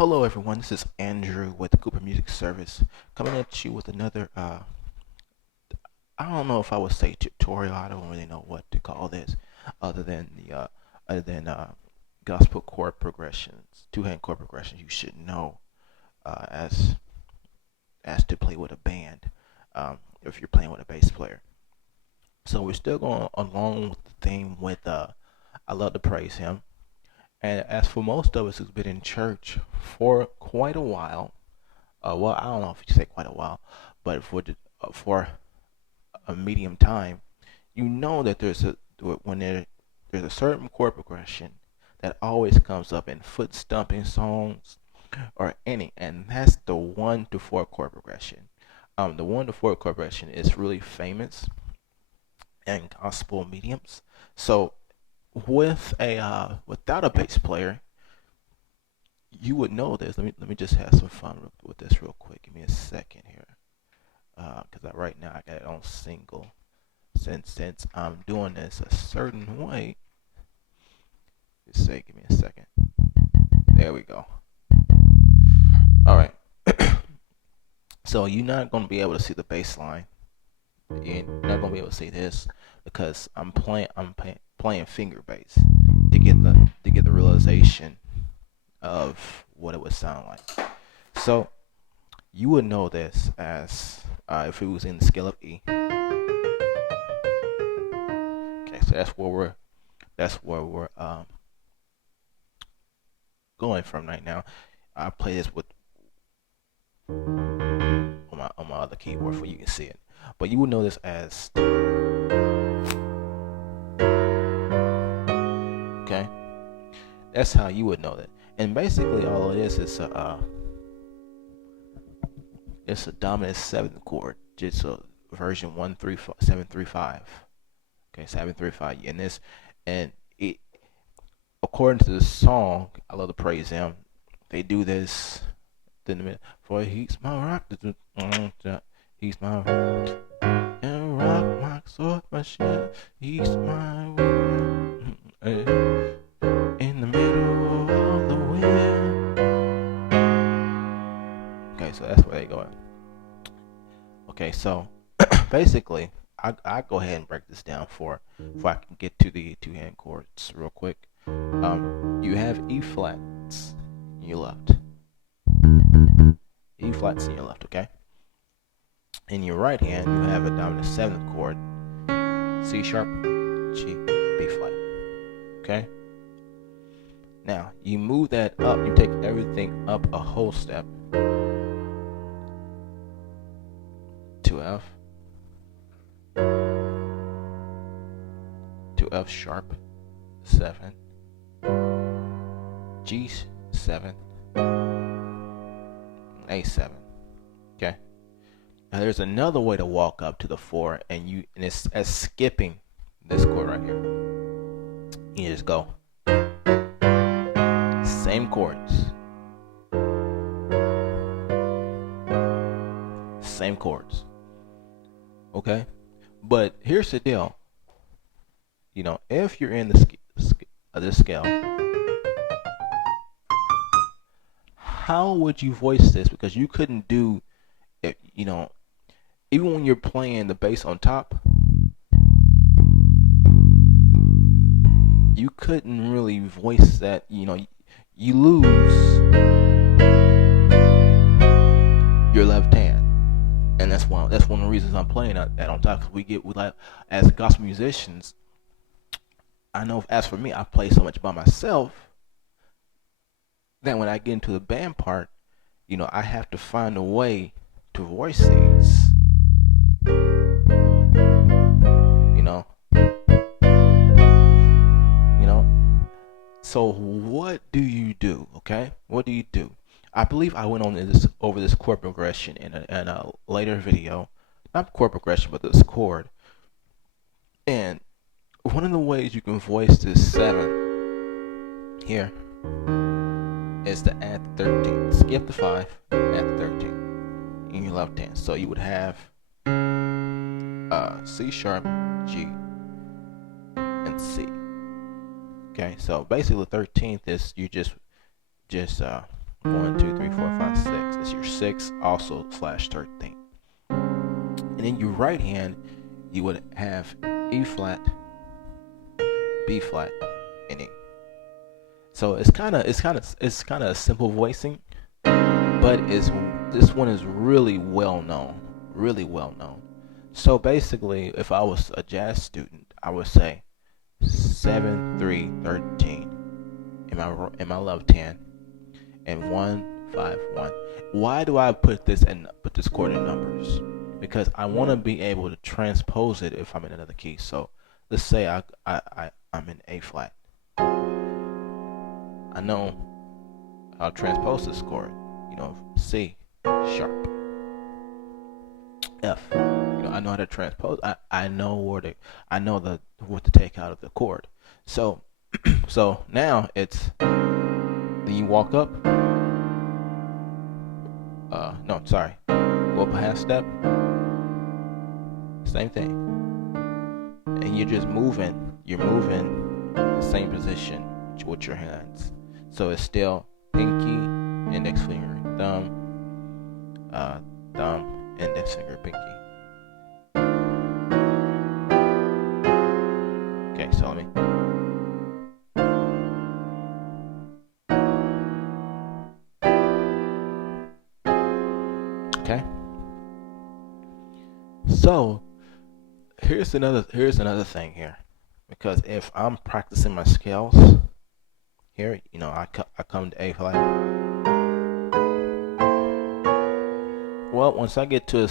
Hello everyone, this is Andrew with the Cooper Music Service coming at you with another I don't know if I would say tutorial. I don't really know what to call this other than gospel chord progressions, two-hand chord progressions you should know as to play with a band if you're playing with a bass player. So we're still going along with the theme with I love to praise him. And as for most of us who's been in church for quite a while, well, I don't know if you say quite a while, but for a medium time, you know that there's a certain chord progression that always comes up in foot stomping songs or any, and that's the 1 to 4 chord progression. The 1 to 4 chord progression is really famous in gospel mediums. So without a bass player, you would know this. Let me just have some fun with this real quick. Give me a second here, because right now I got it on single. Since I'm doing this a certain way, just say, give me a second. There we go. All right. So you're not gonna be able to see the bass line. You're not gonna be able to see this because I'm playing finger bass to get the realization of what it would sound like. So you would know this as if it was in the scale of E. Okay, so that's where we're going from right now. I play this with on my other keyboard for you can see it, but you would know this as okay. That's how you would know that. And basically, all it is it's a dominant 7th chord, just a version 735. Okay, 735. And it, according to the song, I love to praise him. They do this. For he's my rock, he's my rock, and rock my sword, my shield. He's my wind in the middle of the wind. Okay, so that's where they go. Okay, so basically, I go ahead and break this down for I can get to the 2-hand chords real quick. You have E flats in your left. E flats in your left, okay? In your right hand, you have a dominant 7th chord, C sharp, G, B flat. Okay? Now, you move that up, you take everything up a whole step to F, to F sharp, 7, G7, A7. Okay? Now there's another way to walk up to the 4, and it's as skipping this chord right here. You just go. Same chords. Same chords. Okay? But here's the deal. You know, if you're in this scale, how would you voice this? Because you couldn't do it, you know, even when you're playing the bass on top, you couldn't really voice that. You know, you lose your left hand, and that's one of the reasons I'm playing that on top. Because we like, as gospel musicians, I know as for me, I play so much by myself that when I get into the band part, you know, I have to find a way to voice these. You know. So what do you do? Okay, what do you do? I believe I went over this chord progression in a later video, not chord progression, but this chord. And one of the ways you can voice this 7 here is to add the 13. Skip the 5, add the 13 in your left hand. So you would have C sharp, G, and C. Okay, so basically the 13th is you just 1, 2, 3, 4, 5, 6. It's your 6 also slash 13. And in your right hand, you would have E flat, B flat, and E. So it's kind of a simple voicing, but this one is really well known, So basically, if I was a jazz student, I would say 7, 3, 13 in my left hand, and 1, 5, 1. Why do I put this chord in numbers? Because I want to be able to transpose it if I'm in another key. So let's say I'm in A flat. I know I'll transpose this chord. C sharp, F. I know how to transpose. I know what to take out of the chord. So so now it's, then you walk up. No, sorry. Go up a half step. Same thing. And you're just moving. You're moving the same position with your hands. So it's still pinky, index finger, thumb, index finger, pinky. Okay, so let me. Okay. So here's another thing here, because if I'm practicing my scales here, I come to A flat. Well, once I get to a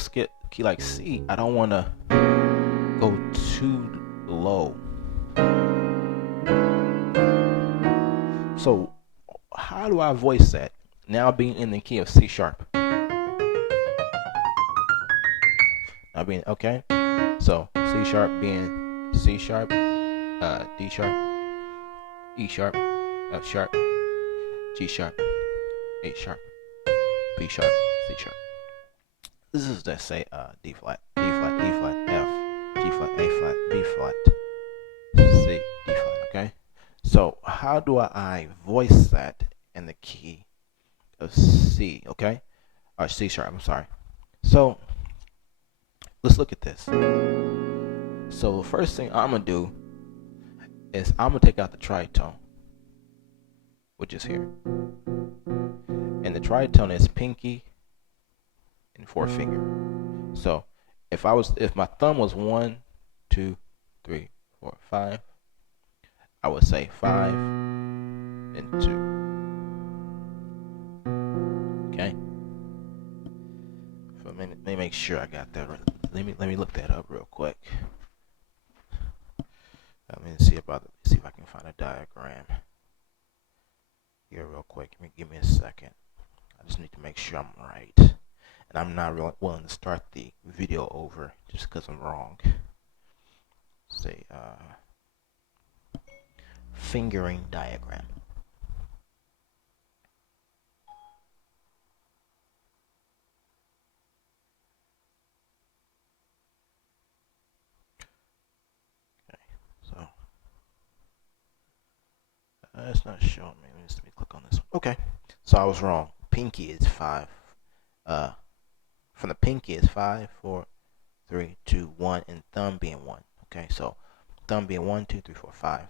key like C, I don't want to go too low. So how do I voice that? Now being in the key of C sharp. Now being, okay, so C sharp being C sharp, D sharp, E sharp, F sharp, G sharp, A sharp, B sharp, C sharp. This is, let's say, D flat, E flat, F, G flat, A flat, B flat, C, D flat, okay? So how do I voice that in the key of C, okay? Or C sharp, I'm sorry. So let's look at this. So the first thing I'm going to do is I'm going to take out the tritone, which is here. And the tritone is pinky and forefinger. So if my thumb was 1, 2, 3, 4, 5, I would say 5 and 2. Okay. For a minute, let me make sure I got that right. Let me look that up real quick. Let me see if I can find a diagram here real quick. Give me a second. I just need to make sure I'm right. And I'm not really willing to start the video over just because I'm wrong. Say, fingering diagram. Okay, so it's not showing me. Let me click on this one. Okay, so I was wrong. Pinky is 5. From the pinky is 5, 4, 3, 2, 1, and thumb being 1. Okay, so thumb being 1, 2, 3, 4, 5.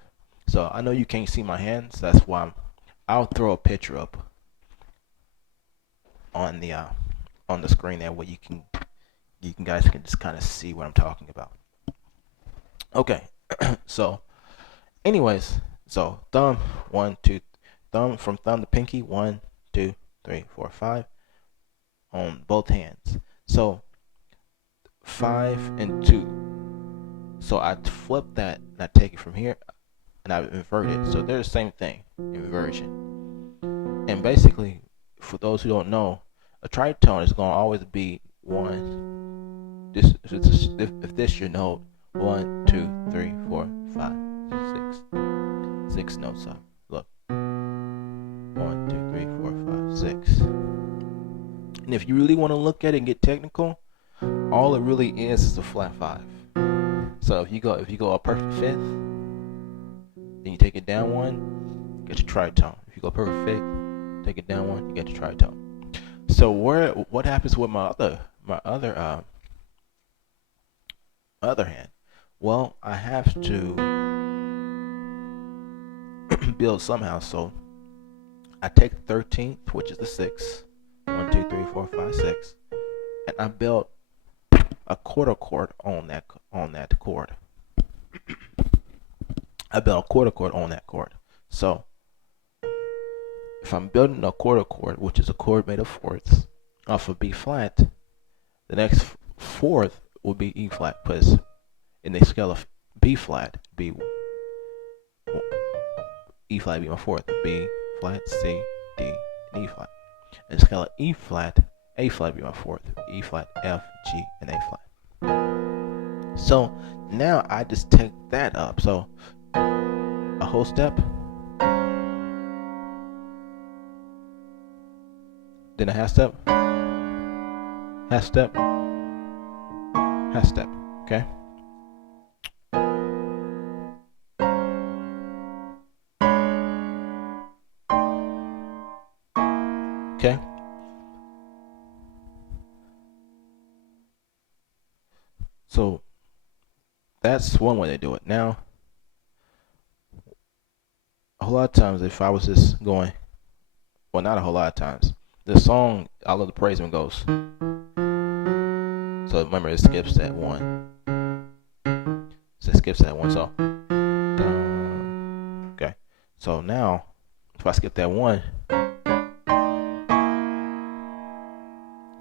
So I know you can't see my hands. That's why I'll throw a picture up on the screen. That way you guys can just kind of see what I'm talking about. Okay, so anyways, so thumb 1, 2, from thumb to pinky 1, 2, 3, 4, 5 on both hands. So 5 and 2. So I flip that and I take it from here and I invert it. So they're the same thing, inversion. And basically, for those who don't know, a tritone is going to always be 1. If this your note, 1, 2, 3, 4, 5, 6. 6 notes up. Look. 1, 2, 3, 4, 5, 6. And if you really want to look at it and get technical, all it really is a flat 5. So if you go a perfect fifth, then you take it down 1, get your tritone. If you go perfect fifth, take it down one, you get the tritone. So what happens with my other hand? Well, I have to build somehow. So I take the 13th, which is the 6, 1, 2, 3, 4, 5, 6, and I built a quarter chord on that chord. I built a quarter chord on that chord. So if I'm building a quarter chord, which is a chord made of fourths, off of B flat, the next fourth will be E flat, because in the scale of B flat, E flat be my fourth, B flat, C, D, and E flat. In the scale of E flat, A flat be my fourth, E flat, F, G, and A flat. So now I just take that up. So a whole step, then a half step, half step, half step. Okay. Okay. So that's one way to do it. Now, a whole lot of times, if I was just going, well, not a whole lot of times, the song "I Love the Praise" goes. So remember, it skips that one. So it skips that one. So, okay. So now, if I skip that one,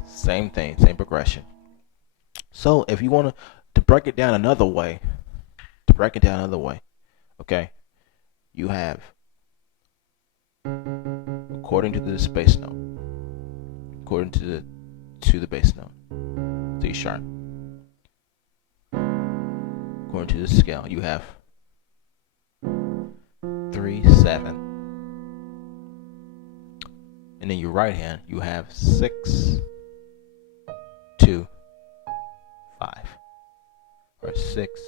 same thing, same progression. So if you want to break it down another way, okay, you have according to the bass note, according to the bass note, C sharp. According to the scale, you have 3, 7, and then your right hand you have 6, 2, 5, or 6,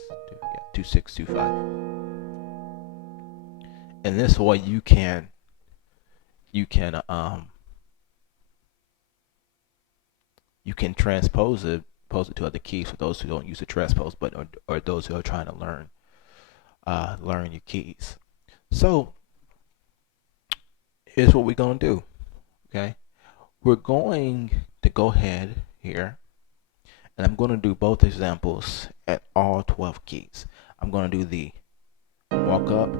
2, 6, 2, 5. And this way you can transpose it to other keys for those who don't use the transpose, but or those who are trying to learn your keys. So here's what we're gonna do. Okay, we're going to go ahead here, and I'm going to do both examples at all 12 keys. I'm going to do the walk up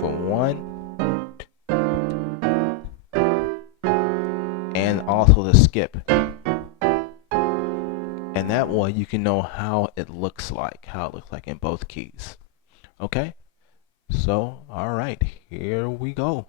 from 1, and also the skip. And that way you can know how it looks like in both keys. Okay? So, alright, here we go.